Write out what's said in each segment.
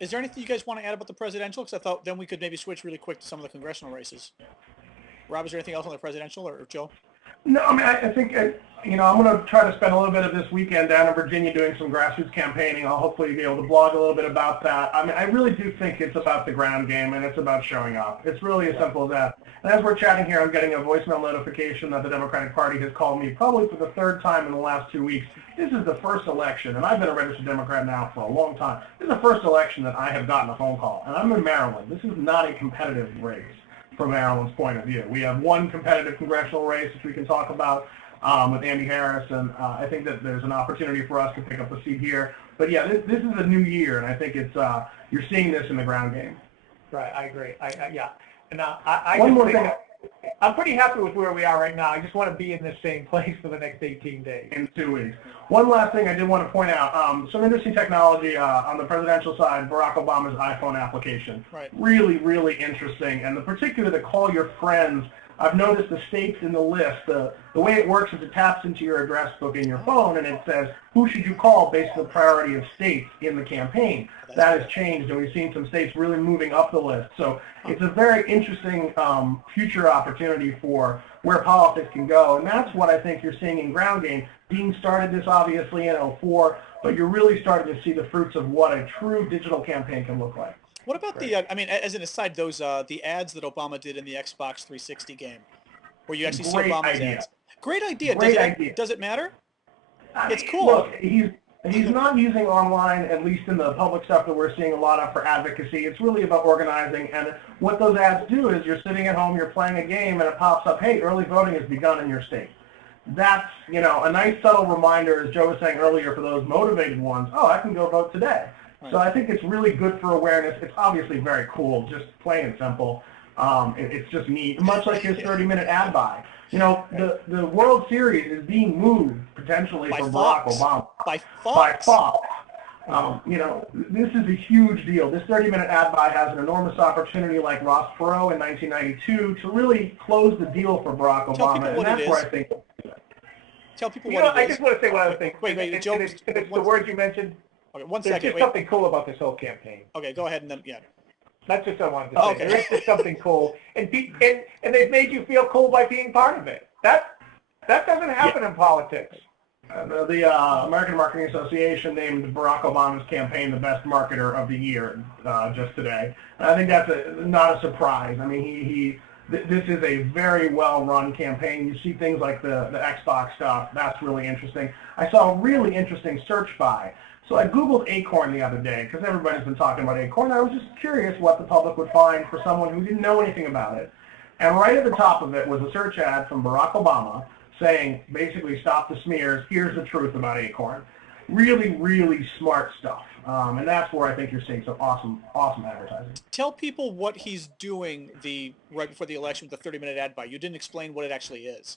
Is there anything you guys want to add about the presidential? Because I thought then we could maybe switch really quick to some of the congressional races. Rob, is there anything else on the presidential, or Joe? No, I mean, I think, I'm going to try to spend a little bit of this weekend down in Virginia doing some grassroots campaigning. I'll hopefully be able to blog a little bit about that. I mean, I really do think it's about the ground game, and it's about showing up. It's really as simple as that. And as we're chatting here, I'm getting a voicemail notification that the Democratic Party has called me probably for the third time in the last 2 weeks. This is the first election, and I've been a registered Democrat now for a long time. This is the first election that I have gotten a phone call, and I'm in Maryland. This is not a competitive race from Maryland's point of view. We have one competitive congressional race, which we can talk about with Andy Harris, and I think that there's an opportunity for us to pick up a seat here. But yeah, this is a new year, and I think it's you're seeing this in the ground game. Right, I agree. Yeah, and One more thing. I'm pretty happy with where we are right now. I just want to be in the same place for the next 18 days. In 2 weeks. One last thing I did want to point out, some interesting technology on the presidential side, Barack Obama's iPhone application. Right. Really, really interesting. And the particular, the call your friends, I've noticed the states in the list. The way it works is it taps into your address book in your phone, and it says, who should you call based on the priority of states in the campaign. That has changed, and we've seen some states really moving up the list. So it's a very interesting future opportunity for where politics can go, and that's what I think you're seeing in ground game. Dean started this obviously in 2004, but you're really starting to see the fruits of what a true digital campaign can look like. What about the? I mean, as an aside, those the ads that Obama did in the Xbox 360 game, where you actually see Obama's ads. Great idea. Great idea. Does it matter? It's cool. Look, he's not using online, at least in the public stuff that we're seeing a lot of for advocacy. It's really about organizing, and what those ads do is you're sitting at home, you're playing a game, and it pops up, hey, early voting has begun in your state. That's, a nice subtle reminder, as Joe was saying earlier, for those motivated ones, oh, I can go vote today. Right. So I think it's really good for awareness. It's obviously very cool, just plain and simple. It's just neat, much like his 30-minute ad buy. The World Series is being moved potentially from Barack Obama. By Fox. This is a huge deal. This 30-minute ad buy has an enormous opportunity like Ross Perot in 1992 to really close the deal for Barack Obama, and that's where I think. Tell people what it is. I just want to say one other thing. Wait, Joe. It's the words you mentioned. Okay, one There's second. just something cool about this whole campaign. Okay, go ahead and then, yeah. That's just what I wanted to say. Okay. There is just something cool, and they've made you feel cool by being part of it. That doesn't happen in politics. The American Marketing Association named Barack Obama's campaign the best marketer of the year just today. And I think that's not a surprise. I mean, this is a very well-run campaign. You see things like the Xbox stuff. That's really interesting. I saw a really interesting search by. So I Googled Acorn the other day because everybody's been talking about Acorn. I was just curious what the public would find for someone who didn't know anything about it. And right at the top of it was a search ad from Barack Obama saying, basically, stop the smears. Here's the truth about Acorn. Really, really smart stuff. And that's where I think you're seeing some awesome advertising. Tell people what he's doing right before the election with the 30-minute ad buy. You didn't explain what it actually is.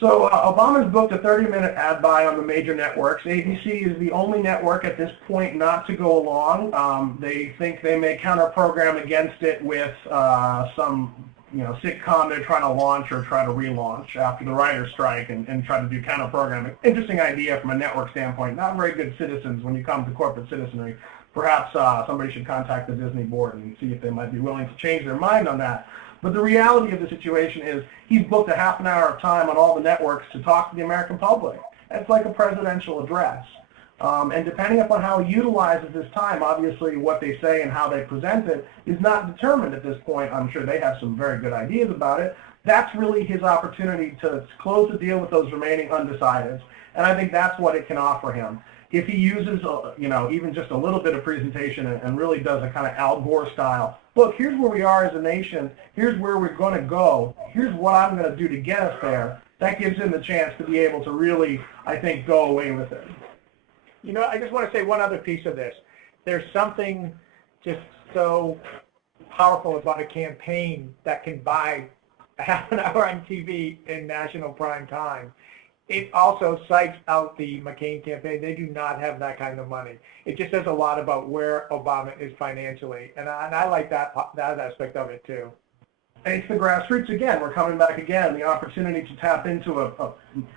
So Obama's booked a 30-minute ad buy on the major networks. ABC is the only network at this point not to go along. They think they may counter-program against it with some sitcom they're trying to launch or try to relaunch after the writer's strike and try to do counter-programming. Interesting idea from a network standpoint. Not very good citizens when you come to corporate citizenry. Perhaps somebody should contact the Disney board and see if they might be willing to change their mind on that. But the reality of the situation is he's booked a half an hour of time on all the networks to talk to the American public. That's like a presidential address. And depending upon how he utilizes this time, obviously what they say and how they present it is not determined at this point. I'm sure they have some very good ideas about it. That's really his opportunity to close the deal with those remaining undecideds. And I think that's what it can offer him. If he uses, even just a little bit of presentation and really does a kind of Al Gore style, look, here's where we are as a nation, here's where we're going to go, here's what I'm going to do to get us there, that gives him the chance to be able to really, I think, go away with it. I just want to say one other piece of this. There's something just so powerful about a campaign that can buy a half an hour on TV in national prime time. It also psychs out the McCain campaign. They do not have that kind of money. It just says a lot about where Obama is financially, and I like that aspect of it too. It's the grassroots again. We're coming back again. The opportunity to tap into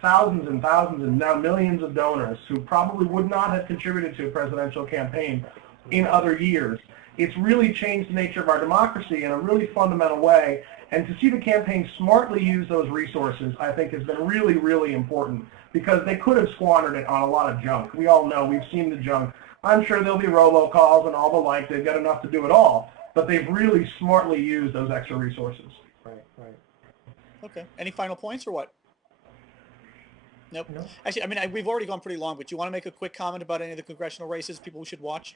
thousands and thousands and now millions of donors who probably would not have contributed to a presidential campaign in other years. It's really changed the nature of our democracy in a really fundamental way. And to see the campaign smartly use those resources, I think, has been really, really important, because they could have squandered it on a lot of junk. We all know, we've seen the junk. I'm sure there'll be robocalls and all the like. They've got enough to do it all. But they've really smartly used those extra resources. Right, right. Okay. Any final points or what? Nope. No. Actually, I mean, we've already gone pretty long, but do you want to make a quick comment about any of the congressional races, people who should watch?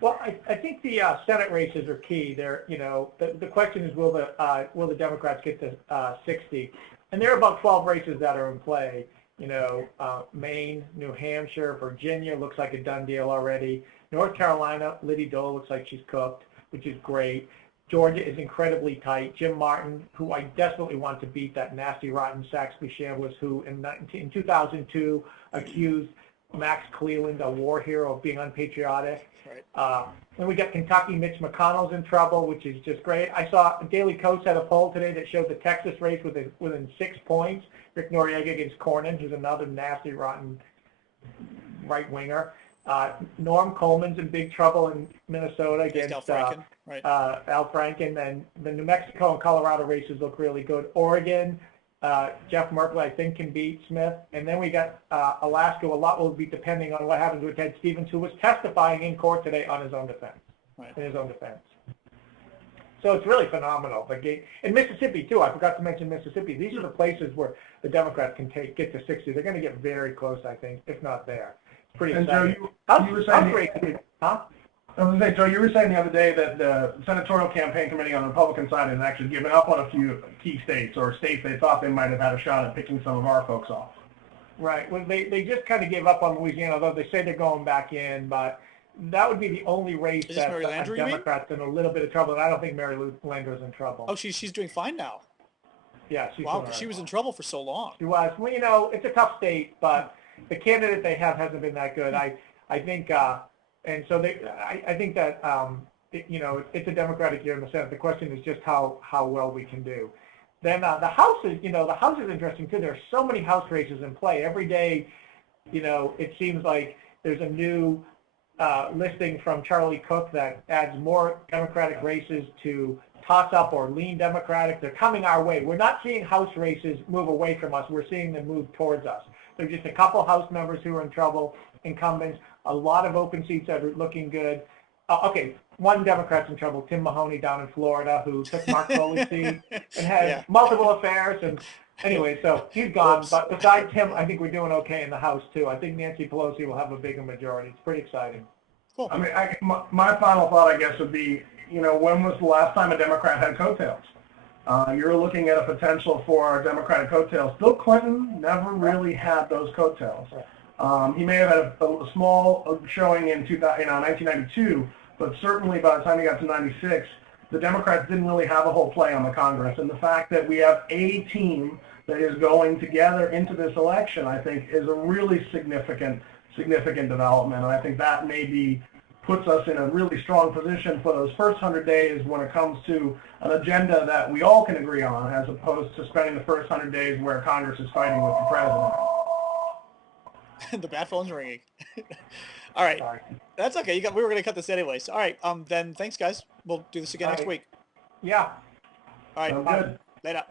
Well, I think the Senate races are key. They're, you know, the question is, will the Democrats get to 60? And there are about 12 races that are in play. You know, Maine, New Hampshire, Virginia looks like a done deal already. North Carolina, Liddy Dole looks like she's cooked, which is great. Georgia is incredibly tight. Jim Martin, who I desperately want to beat, that nasty, rotten Saxby Chambliss, who in 2002 accused Max Cleland, a war hero, of being unpatriotic. Right. Then we got Kentucky. Mitch McConnell's in trouble, which is just great. I saw Daily Coast had a poll today that showed the Texas race within 6 points. Rick Noriega against Cornyn, who's another nasty, rotten right-winger. Norm Coleman's in big trouble in Minnesota against Al Franken. Right. Al Franken. And the New Mexico and Colorado races look really good. Oregon, Jeff Merkley, I think, can beat Smith. And then we got Alaska. A lot will be depending on what happens with Ted Stevens, who was testifying in court today on his own defense. Right. In his own defense. So it's really phenomenal. And Mississippi, too. I forgot to mention Mississippi. These are the places where the Democrats can get to 60. They're going to get very close, I think, if not there. It's pretty exciting. Joe, you were saying... Huh? I was going to say, Joe, you were saying the other day that the Senatorial Campaign Committee on the Republican side has actually given up on a few key states, or states they thought they might have had a shot at picking some of our folks off. Right. Well, they just kind of gave up on Louisiana, although they say they're going back in. But that would be the only race that the Democrats in a little bit of trouble. And I don't think Mary Lou Lander's in trouble. Oh, she's doing fine now. Yeah, she's wow, because she was in trouble for so long. She was. Well, you know, it's a tough state, but the candidate they have hasn't been that good. I think, and so I think that you know, it's a Democratic year in the Senate. The question is just how well we can do. Then the House is, you know, the House is interesting too. There are so many House races in play every day. You know, it seems like there's a new listing from Charlie Cook that adds more Democratic races to toss-up or lean Democratic. They're coming our way. We're not seeing House races move away from us. We're seeing them move towards us. There are just a couple House members who are in trouble, incumbents, a lot of open seats that are looking good. Okay, one Democrat's in trouble, Tim Mahoney down in Florida, who took Mark Foley's seat and had multiple affairs. And anyway, so he's gone. Oops. But besides him, I think we're doing okay in the House, too. I think Nancy Pelosi will have a bigger majority. It's pretty exciting. Cool. I mean, my final thought, I guess, would be, you know, when was the last time a Democrat had coattails? You're looking at a potential for Democratic coattails. Bill Clinton never really had those coattails. He may have had a small showing in 1992, but certainly by the time he got to 96, the Democrats didn't really have a whole play on the Congress. And the fact that we have a team that is going together into this election, I think, is a really significant development. And I think that maybe puts us in a really strong position for those first 100 days when it comes to an agenda that we all can agree on, as opposed to spending the first 100 days where Congress is fighting with the president. The bat phone's ringing. All right. Sorry. That's okay. We were going to cut this anyways. All right. Then thanks, guys. We'll do this again next week. Yeah. All right. Sounds good. Later.